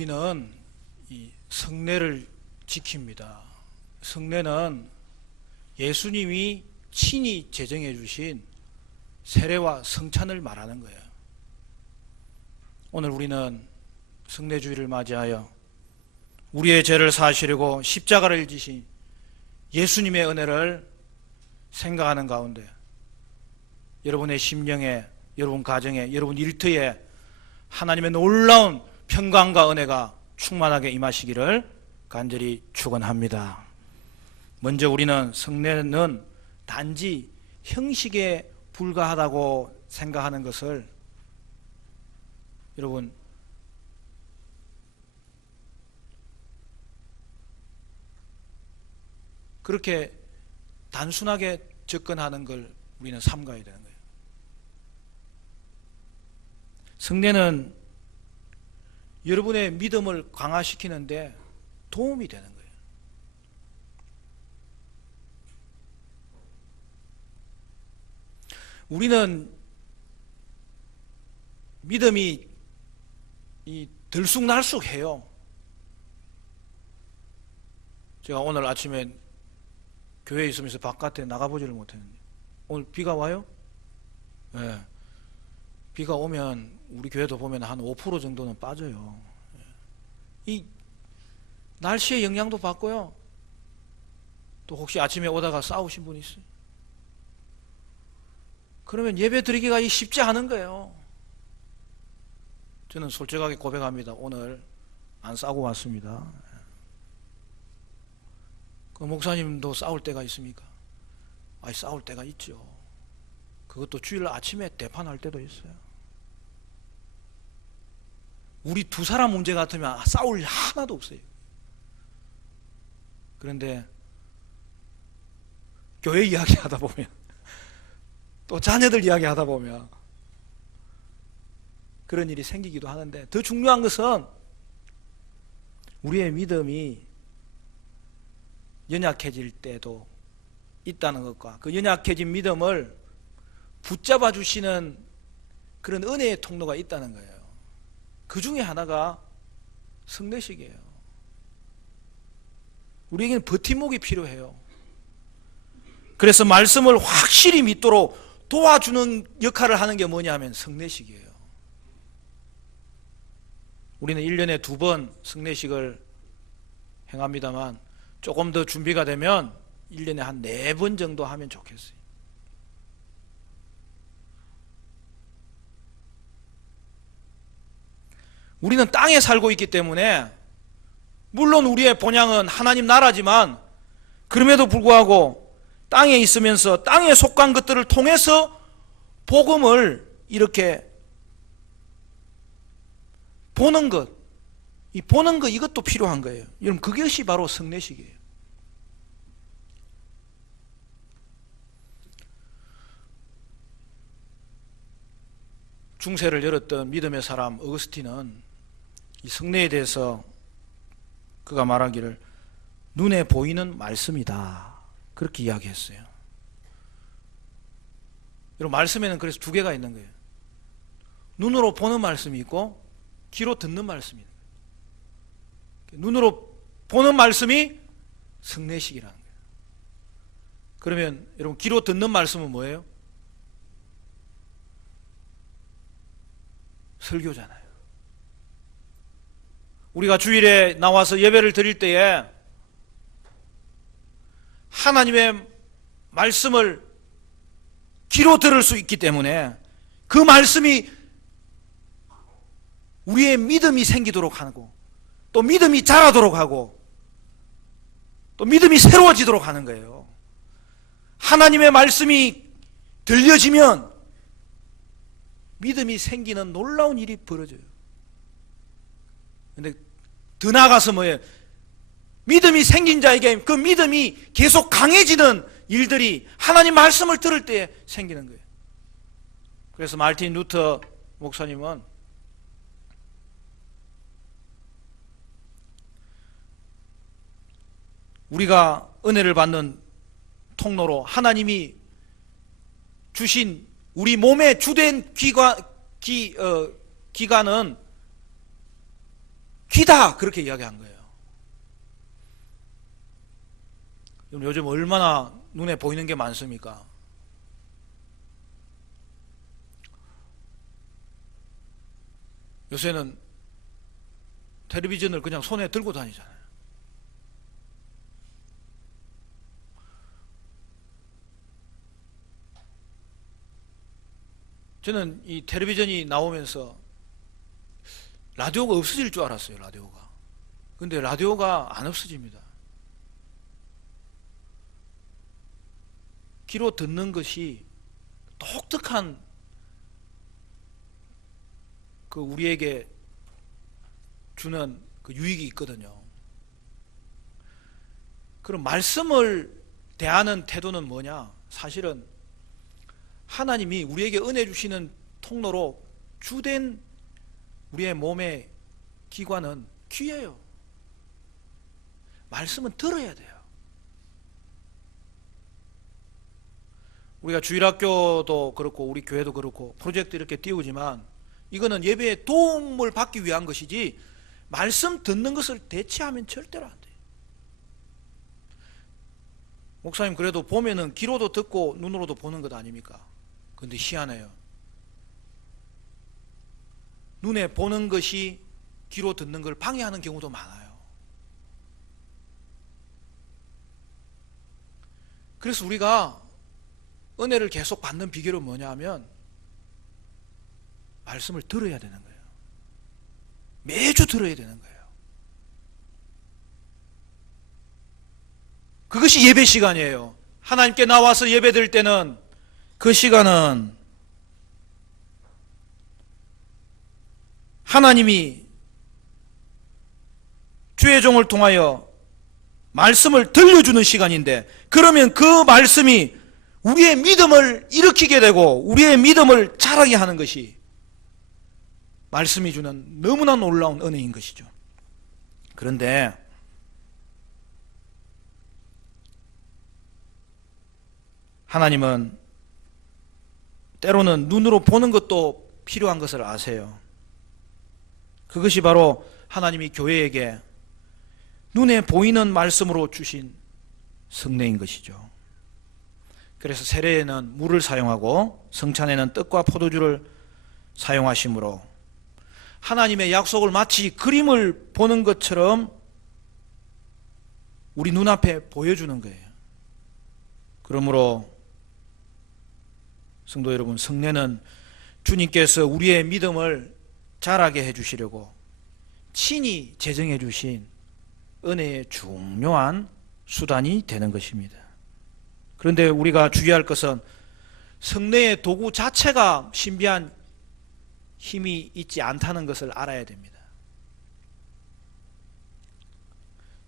우리는 이 성례를 지킵니다. 성례는 예수님이 친히 제정해 주신 세례와 성찬을 말하는 거예요. 오늘 우리는 성례주일을 맞이하여 우리의 죄를 사하시려고 십자가를 지신 예수님의 은혜를 생각하는 가운데 여러분의 심령에, 여러분 가정에, 여러분 일터에 하나님의 놀라운 평강과 은혜가 충만하게 임하시기를 간절히 축원합니다. 먼저 우리는 성례는 단지 형식에 불과하다고 생각하는 것을 여러분 그렇게 단순하게 접근하는 걸 우리는 삼가야 되는 거예요. 성례는 여러분의 믿음을 강화시키는데 도움이 되는 거예요. 우리는 믿음이 들쑥날쑥해요. 제가 오늘 아침에 교회에 있으면서 바깥에 나가보지를 못했는데 오늘 비가 와요? 네. 비가 오면 우리 교회도 보면 한 5% 정도는 빠져요. 이 날씨의 영향도 받고요. 또 혹시 아침에 오다가 싸우신 분 있어요? 그러면 예배 드리기가 쉽지 않은 거예요. 저는 솔직하게 고백합니다. 오늘 안 싸우고 왔습니다. 그 목사님도 싸울 때가 있습니까? 아니, 싸울 때가 있죠. 그것도 주일 아침에 대판할 때도 있어요. 우리 두 사람 문제 같으면 싸울 하나도 없어요. 그런데 교회 이야기 하다 보면 또 자녀들 이야기 하다 보면 그런 일이 생기기도 하는데, 더 중요한 것은 우리의 믿음이 연약해질 때도 있다는 것과 그 연약해진 믿음을 붙잡아 주시는 그런 은혜의 통로가 있다는 거예요. 그 중에 하나가 성례식이에요. 우리에게는 버팀목이 필요해요. 그래서 말씀을 확실히 믿도록 도와주는 역할을 하는 게 뭐냐 하면 성례식이에요. 우리는 1년에 2번 성례식을 행합니다만 조금 더 준비가 되면 1년에 한 4번 정도 하면 좋겠어요. 우리는 땅에 살고 있기 때문에 물론 우리의 본향은 하나님 나라지만 그럼에도 불구하고 땅에 있으면서 땅에 속한 것들을 통해서 복음을 이렇게 보는 것, 이 보는 것 이것도 필요한 거예요. 여러분 그것이 바로 성례식이에요. 중세를 열었던 믿음의 사람 어거스틴은 이 성례에 대해서 그가 말하기를 눈에 보이는 말씀이다 그렇게 이야기했어요. 여러분 말씀에는 그래서 2개가 있는 거예요. 눈으로 보는 말씀이 있고 귀로 듣는 말씀이 있는 거예요. 눈으로 보는 말씀이 성례식이라는 거예요. 그러면 여러분 귀로 듣는 말씀은 뭐예요? 설교잖아요. 우리가 주일에 나와서 예배를 드릴 때에 하나님의 말씀을 귀로 들을 수 있기 때문에 그 말씀이 우리의 믿음이 생기도록 하고 또 믿음이 자라도록 하고 또 믿음이 새로워지도록 하는 거예요. 하나님의 말씀이 들려지면 믿음이 생기는 놀라운 일이 벌어져요. 근데 더 나아가서 뭐예요? 믿음이 생긴 자에게 그 믿음이 계속 강해지는 일들이 하나님 말씀을 들을 때 생기는 거예요. 그래서 마르틴 루터 목사님은 우리가 은혜를 받는 통로로 하나님이 주신 우리 몸의 주된 기관은 귀다 그렇게 이야기한 거예요. 요즘 얼마나 눈에 보이는 게 많습니까? 요새는 텔레비전을 그냥 손에 들고 다니잖아요. 저는 이 텔레비전이 나오면서 라디오가 없어질 줄 알았어요. 라디오가. 근데 라디오가 안 없어집니다. 귀로 듣는 것이 독특한 그 우리에게 주는 그 유익이 있거든요. 그럼 말씀을 대하는 태도는 뭐냐? 사실은 하나님이 우리에게 은혜 주시는 통로로 주된 우리의 몸의 기관은 귀예요. 말씀은 들어야 돼요. 우리가 주일학교도 그렇고 우리 교회도 그렇고 프로젝트 이렇게 띄우지만 이거는 예배에 도움을 받기 위한 것이지 말씀 듣는 것을 대체하면 절대로 안 돼요. 목사님 그래도 보면은 귀로도 듣고 눈으로도 보는 것 아닙니까? 근데 희한해요. 눈에 보는 것이 귀로 듣는 걸 방해하는 경우도 많아요. 그래서 우리가 은혜를 계속 받는 비결은 뭐냐 하면 말씀을 들어야 되는 거예요. 매주 들어야 되는 거예요. 그것이 예배 시간이에요. 하나님께 나와서 예배 드릴 때는 그 시간은 하나님이 주의 종을 통하여 말씀을 들려주는 시간인데, 그러면 그 말씀이 우리의 믿음을 일으키게 되고 우리의 믿음을 자라게 하는 것이 말씀이 주는 너무나 놀라운 은혜인 것이죠. 그런데 하나님은 때로는 눈으로 보는 것도 필요한 것을 아세요. 그것이 바로 하나님이 교회에게 눈에 보이는 말씀으로 주신 성례인 것이죠. 그래서 세례에는 물을 사용하고 성찬에는 떡과 포도주를 사용하시므로 하나님의 약속을 마치 그림을 보는 것처럼 우리 눈앞에 보여주는 거예요. 그러므로 성도 여러분, 성례는 주님께서 우리의 믿음을 자라게 해주시려고 친히 제정해 주신 은혜의 중요한 수단이 되는 것입니다. 그런데 우리가 주의할 것은 성례의 도구 자체가 신비한 힘이 있지 않다는 것을 알아야 됩니다.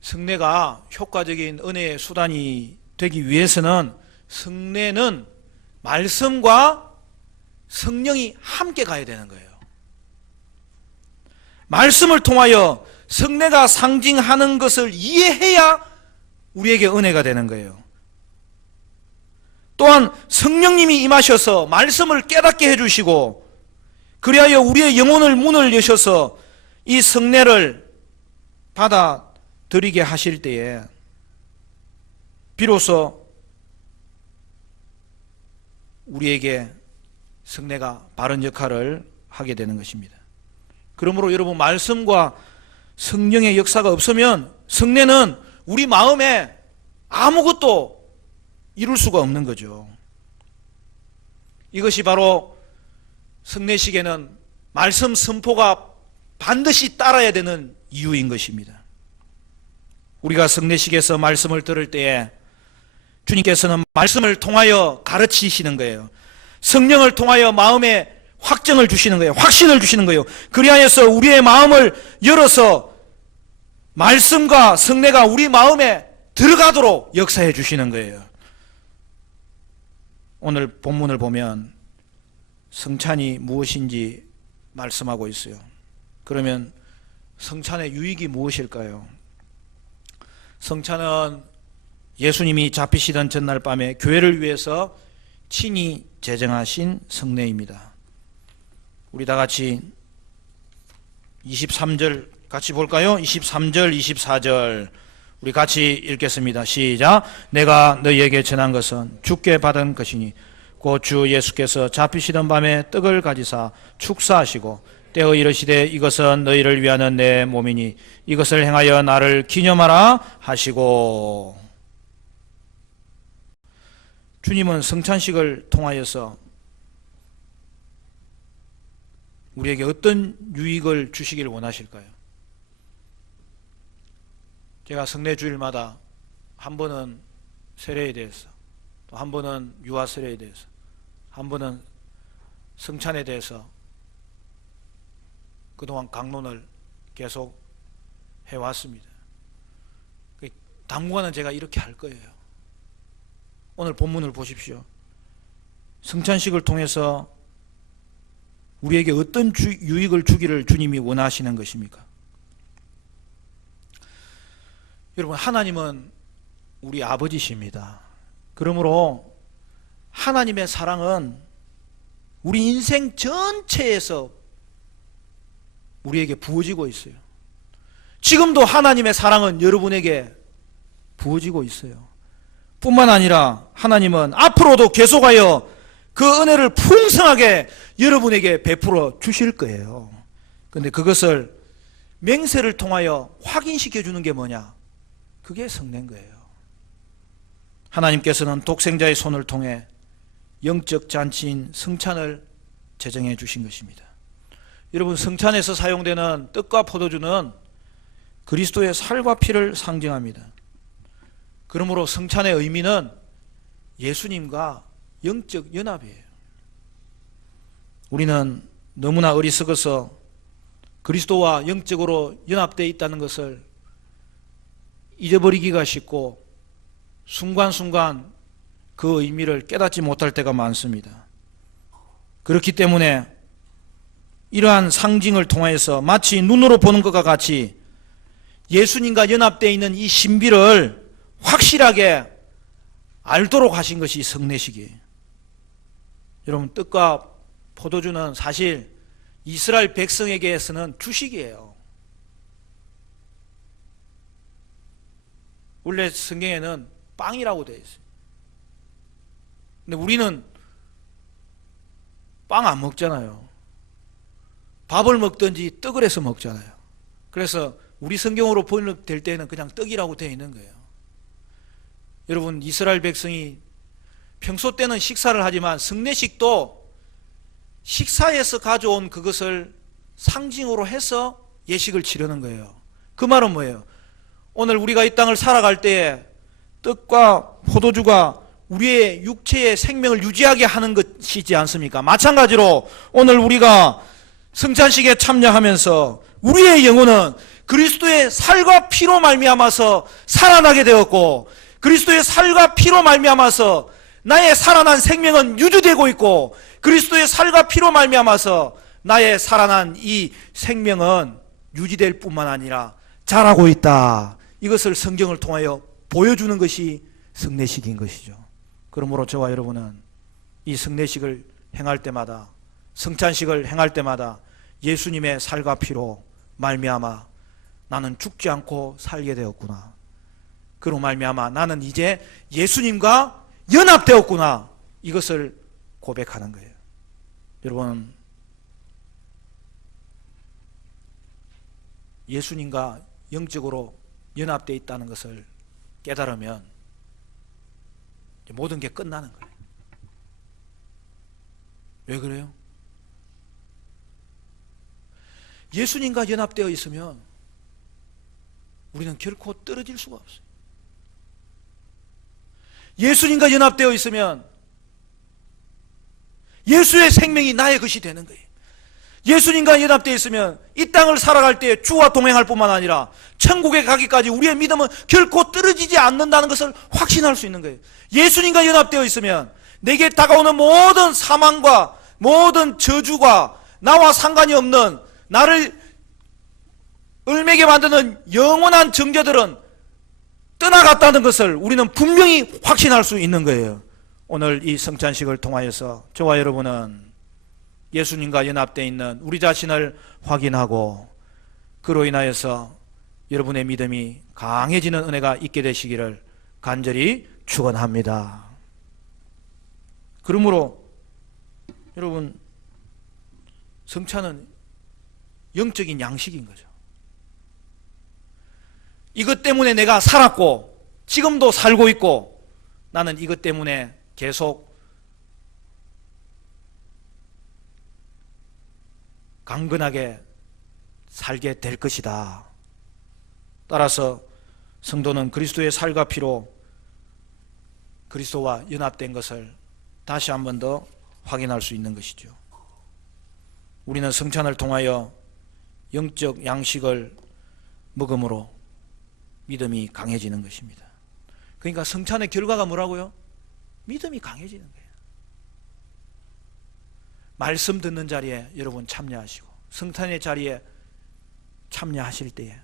성례가 효과적인 은혜의 수단이 되기 위해서는 성례는 말씀과 성령이 함께 가야 되는 거예요. 말씀을 통하여 성례가 상징하는 것을 이해해야 우리에게 은혜가 되는 거예요. 또한 성령님이 임하셔서 말씀을 깨닫게 해주시고 그리하여 우리의 영혼을 문을 여셔서 이 성례를 받아들이게 하실 때에 비로소 우리에게 성례가 바른 역할을 하게 되는 것입니다. 그러므로 여러분, 말씀과 성령의 역사가 없으면 성례는 우리 마음에 아무것도 이룰 수가 없는 거죠. 이것이 바로 성례식에는 말씀 선포가 반드시 따라야 되는 이유인 것입니다. 우리가 성례식에서 말씀을 들을 때에 주님께서는 말씀을 통하여 가르치시는 거예요. 성령을 통하여 마음에 확정을 주시는 거예요. 확신을 주시는 거예요. 그리하여서 우리의 마음을 열어서 말씀과 성례가 우리 마음에 들어가도록 역사해 주시는 거예요. 오늘 본문을 보면 성찬이 무엇인지 말씀하고 있어요. 그러면 성찬의 유익이 무엇일까요? 성찬은 예수님이 잡히시던 전날 밤에 교회를 위해서 친히 제정하신 성례입니다. 우리 다 같이 23절 같이 볼까요? 23절, 24절 우리 같이 읽겠습니다. 시작. 내가 너희에게 전한 것은 주께 받은 것이니 곧 주 예수께서 잡히시던 밤에 떡을 가지사 축사하시고 때어 이르시되 이것은 너희를 위하는 내 몸이니 이것을 행하여 나를 기념하라 하시고. 주님은 성찬식을 통하여서 우리에게 어떤 유익을 주시기를 원하실까요? 제가 성례 주일마다 한 번은 세례에 대해서, 또 한 번은 유아 세례에 대해서, 한 번은 성찬에 대해서 그동안 강론을 계속 해왔습니다. 당분간은 제가 이렇게 할 거예요. 오늘 본문을 보십시오. 성찬식을 통해서 우리에게 어떤 유익을 주기를 주님이 원하시는 것입니까? 여러분, 하나님은 우리 아버지십니다. 그러므로 하나님의 사랑은 우리 인생 전체에서 우리에게 부어지고 있어요. 지금도 하나님의 사랑은 여러분에게 부어지고 있어요. 뿐만 아니라 하나님은 앞으로도 계속하여 그 은혜를 풍성하게 여러분에게 베풀어 주실 거예요. 그런데 그것을 맹세를 통하여 확인시켜 주는 게 뭐냐? 그게 성례인 거예요. 하나님께서는 독생자의 손을 통해 영적 잔치인 성찬을 제정해 주신 것입니다. 여러분, 성찬에서 사용되는 떡과 포도주는 그리스도의 살과 피를 상징합니다. 그러므로 성찬의 의미는 예수님과 영적 연합이에요. 우리는 너무나 어리석어서 그리스도와 영적으로 연합되어 있다는 것을 잊어버리기가 쉽고 순간순간 그 의미를 깨닫지 못할 때가 많습니다. 그렇기 때문에 이러한 상징을 통해서 마치 눈으로 보는 것과 같이 예수님과 연합되어 있는 이 신비를 확실하게 알도록 하신 것이 성례식이에요. 여러분, 떡과 포도주는 사실 이스라엘 백성에게서는 주식이에요. 원래 성경에는 빵이라고 되어 있어요. 근데 우리는 빵 안 먹잖아요. 밥을 먹든지 떡을 해서 먹잖아요. 그래서 우리 성경으로 번역될 때는 그냥 떡이라고 되어 있는 거예요. 여러분, 이스라엘 백성이 평소 때는 식사를 하지만 성례식도 식사에서 가져온 그것을 상징으로 해서 예식을 치르는 거예요. 그 말은 뭐예요? 오늘 우리가 이 땅을 살아갈 때에 떡과 포도주가 우리의 육체의 생명을 유지하게 하는 것이지 않습니까? 마찬가지로 오늘 우리가 성찬식에 참여하면서 우리의 영혼은 그리스도의 살과 피로 말미암아서 살아나게 되었고, 그리스도의 살과 피로 말미암아서 나의 살아난 생명은 유지되고 있고, 그리스도의 살과 피로 말미암아서 나의 살아난 이 생명은 유지될 뿐만 아니라 자라고 있다. 이것을 성경을 통하여 보여주는 것이 성례식인 것이죠. 그러므로 저와 여러분은 이 성례식을 행할 때마다, 성찬식을 행할 때마다 예수님의 살과 피로 말미암아 나는 죽지 않고 살게 되었구나, 그로 말미암아 나는 이제 예수님과 연합되었구나, 이것을 고백하는 거예요. 여러분, 예수님과 영적으로 연합되어 있다는 것을 깨달으면 모든 게 끝나는 거예요. 왜 그래요? 예수님과 연합되어 있으면 우리는 결코 떨어질 수가 없어요. 예수님과 연합되어 있으면 예수의 생명이 나의 것이 되는 거예요. 예수님과 연합되어 있으면 이 땅을 살아갈 때 주와 동행할 뿐만 아니라 천국에 가기까지 우리의 믿음은 결코 떨어지지 않는다는 것을 확신할 수 있는 거예요. 예수님과 연합되어 있으면 내게 다가오는 모든 사망과 모든 저주가 나와 상관이 없는, 나를 얼매게 만드는 영원한 정죄들은 떠나갔다는 것을 우리는 분명히 확신할 수 있는 거예요. 오늘 이 성찬식을 통하여서 저와 여러분은 예수님과 연합되어 있는 우리 자신을 확인하고 그로 인하여서 여러분의 믿음이 강해지는 은혜가 있게 되시기를 간절히 축원합니다. 그러므로 여러분, 성찬은 영적인 양식인 거죠. 이것 때문에 내가 살았고 지금도 살고 있고 나는 이것 때문에 계속 강건하게 살게 될 것이다. 따라서 성도는 그리스도의 살과 피로 그리스도와 연합된 것을 다시 한 번 더 확인할 수 있는 것이죠. 우리는 성찬을 통하여 영적 양식을 먹음으로 믿음이 강해지는 것입니다. 그러니까 성찬의 결과가 뭐라고요? 믿음이 강해지는 거예요. 말씀 듣는 자리에 여러분 참여하시고 성찬의 자리에 참여하실 때에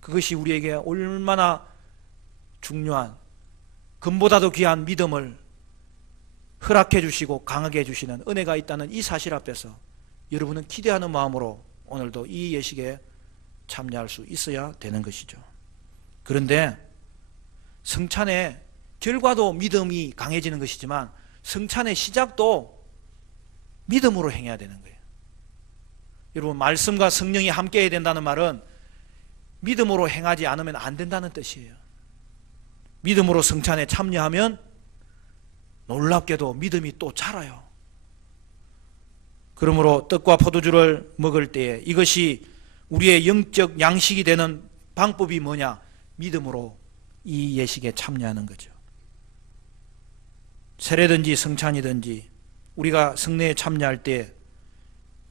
그것이 우리에게 얼마나 중요한, 금보다도 귀한 믿음을 허락해 주시고 강하게 해주시는 은혜가 있다는 이 사실 앞에서 여러분은 기대하는 마음으로 오늘도 이 예식에 참여할 수 있어야 되는 것이죠. 그런데 성찬의 결과도 믿음이 강해지는 것이지만 성찬의 시작도 믿음으로 행해야 되는 거예요. 여러분, 말씀과 성령이 함께 해야 된다는 말은 믿음으로 행하지 않으면 안 된다는 뜻이에요. 믿음으로 성찬에 참여하면 놀랍게도 믿음이 또 자라요. 그러므로 떡과 포도주를 먹을 때에 이것이 우리의 영적 양식이 되는 방법이 뭐냐? 믿음으로 이 예식에 참여하는 거죠. 세례든지 성찬이든지 우리가 성례에 참여할 때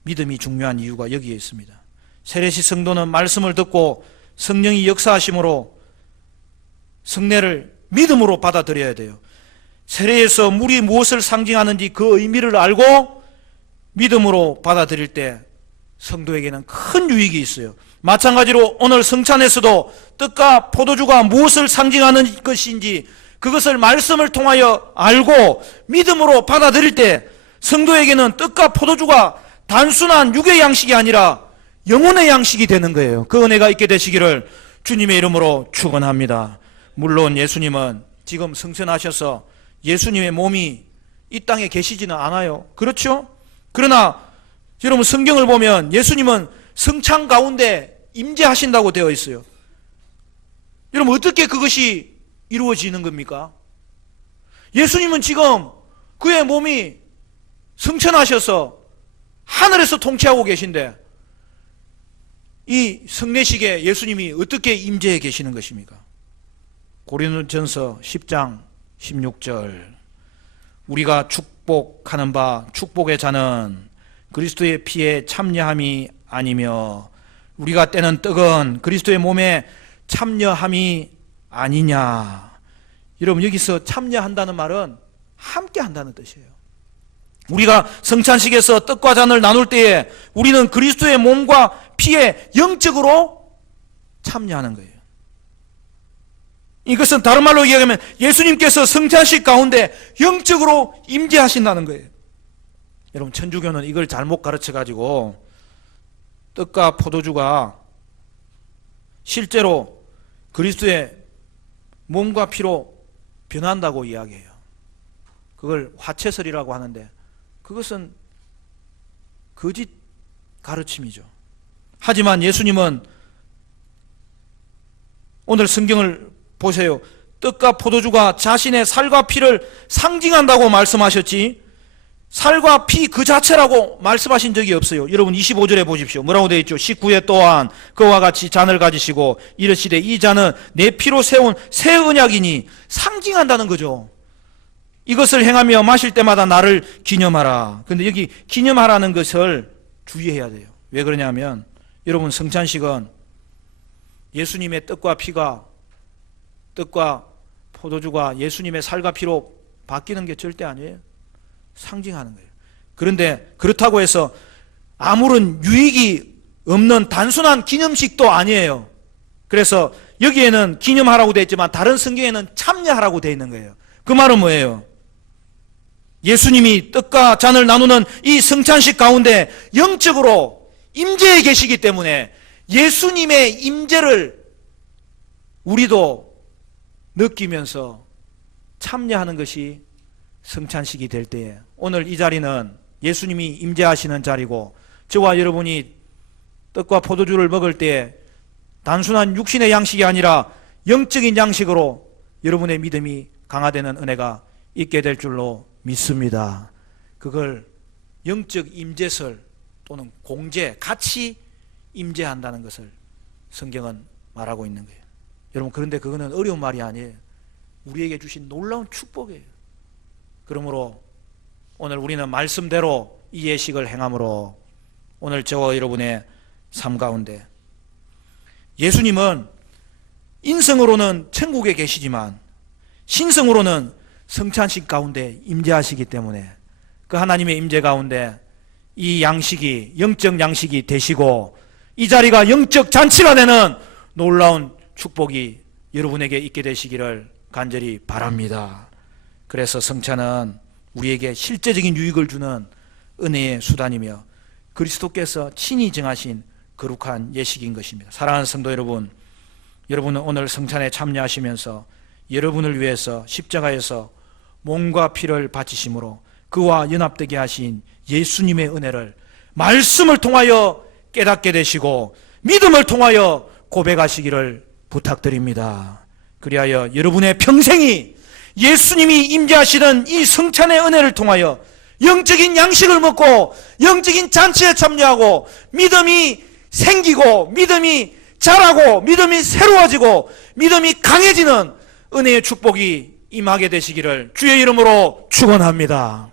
믿음이 중요한 이유가 여기에 있습니다. 세례시 성도는 말씀을 듣고 성령이 역사하심으로 성례를 믿음으로 받아들여야 돼요. 세례에서 물이 무엇을 상징하는지 그 의미를 알고 믿음으로 받아들일 때 성도에게는 큰 유익이 있어요. 마찬가지로 오늘 성찬에서도 떡과 포도주가 무엇을 상징하는 것인지 그것을 말씀을 통하여 알고 믿음으로 받아들일 때 성도에게는 떡과 포도주가 단순한 육의 양식이 아니라 영혼의 양식이 되는 거예요. 그 은혜가 있게 되시기를 주님의 이름으로 축원합니다. 물론 예수님은 지금 승천하셔서 예수님의 몸이 이 땅에 계시지는 않아요. 그렇죠? 그러나 여러분 성경을 보면 예수님은 성찬 가운데 임재하신다고 되어 있어요. 여러분 어떻게 그것이 이루어지는 겁니까? 예수님은 지금 그의 몸이 승천하셔서 하늘에서 통치하고 계신데 이 성례식에 예수님이 어떻게 임재해 계시는 것입니까? 고린도전서 10장 16절 우리가 축복하는 바 축복의 자는 그리스도의 피에 참여함이 아니며 우리가 떼는 떡은 그리스도의 몸에 참여함이 아니냐. 여러분 여기서 참여한다는 말은 함께 한다는 뜻이에요. 우리가 성찬식에서 떡과 잔을 나눌 때에 우리는 그리스도의 몸과 피에 영적으로 참여하는 거예요. 이것은 다른 말로 이야기하면 예수님께서 성찬식 가운데 영적으로 임재하신다는 거예요. 여러분 천주교는 이걸 잘못 가르쳐가지고 떡과 포도주가 실제로 그리스도의 몸과 피로 변한다고 이야기해요. 그걸 화채설이라고 하는데 그것은 거짓 가르침이죠. 하지만 예수님은 오늘 성경을 보세요. 떡과 포도주가 자신의 살과 피를 상징한다고 말씀하셨지 살과 피 그 자체라고 말씀하신 적이 없어요. 여러분 25절에 보십시오. 뭐라고 되어 있죠? 19에 또한 그와 같이 잔을 가지시고 이르시되 이 잔은 내 피로 세운 새 언약이니 상징한다는 거죠. 이것을 행하며 마실 때마다 나를 기념하라. 그런데 여기 기념하라는 것을 주의해야 돼요. 왜 그러냐면 여러분 성찬식은 예수님의 떡과 피가 떡과 포도주가 예수님의 살과 피로 바뀌는 게 절대 아니에요. 상징하는 거예요. 그런데 그렇다고 해서 아무런 유익이 없는 단순한 기념식도 아니에요. 그래서 여기에는 기념하라고 되어 있지만 다른 성경에는 참여하라고 되어 있는 거예요. 그 말은 뭐예요? 예수님이 떡과 잔을 나누는 이 성찬식 가운데 영적으로 임재해 계시기 때문에 예수님의 임재를 우리도 느끼면서 참여하는 것이 성찬식이 될 때에, 오늘 이 자리는 예수님이 임재하시는 자리고, 저와 여러분이 떡과 포도주를 먹을 때 단순한 육신의 양식이 아니라 영적인 양식으로 여러분의 믿음이 강화되는 은혜가 있게 될 줄로 믿습니다. 그걸 영적 임재설 또는 공재, 같이 임재한다는 것을 성경은 말하고 있는 거예요. 여러분, 그런데 그거는 어려운 말이 아니에요. 우리에게 주신 놀라운 축복이에요. 그러므로 오늘 우리는 말씀대로 이 예식을 행함으로 오늘 저와 여러분의 삶 가운데, 예수님은 인성으로는 천국에 계시지만 신성으로는 성찬식 가운데 임재하시기 때문에 그 하나님의 임재 가운데 이 양식이 영적 양식이 되시고 이 자리가 영적 잔치가 되는 놀라운 축복이 여러분에게 있게 되시기를 간절히 바랍니다. 그래서 성찬은 우리에게 실제적인 유익을 주는 은혜의 수단이며 그리스도께서 친히 정하신 거룩한 예식인 것입니다. 사랑하는 성도 여러분, 여러분은 오늘 성찬에 참여하시면서 여러분을 위해서 십자가에서 몸과 피를 바치심으로 그와 연합되게 하신 예수님의 은혜를 말씀을 통하여 깨닫게 되시고 믿음을 통하여 고백하시기를 부탁드립니다. 그리하여 여러분의 평생이 예수님이 임재하시는 이 성찬의 은혜를 통하여 영적인 양식을 먹고 영적인 잔치에 참여하고 믿음이 생기고 믿음이 자라고 믿음이 새로워지고 믿음이 강해지는 은혜의 축복이 임하게 되시기를 주의 이름으로 축원합니다.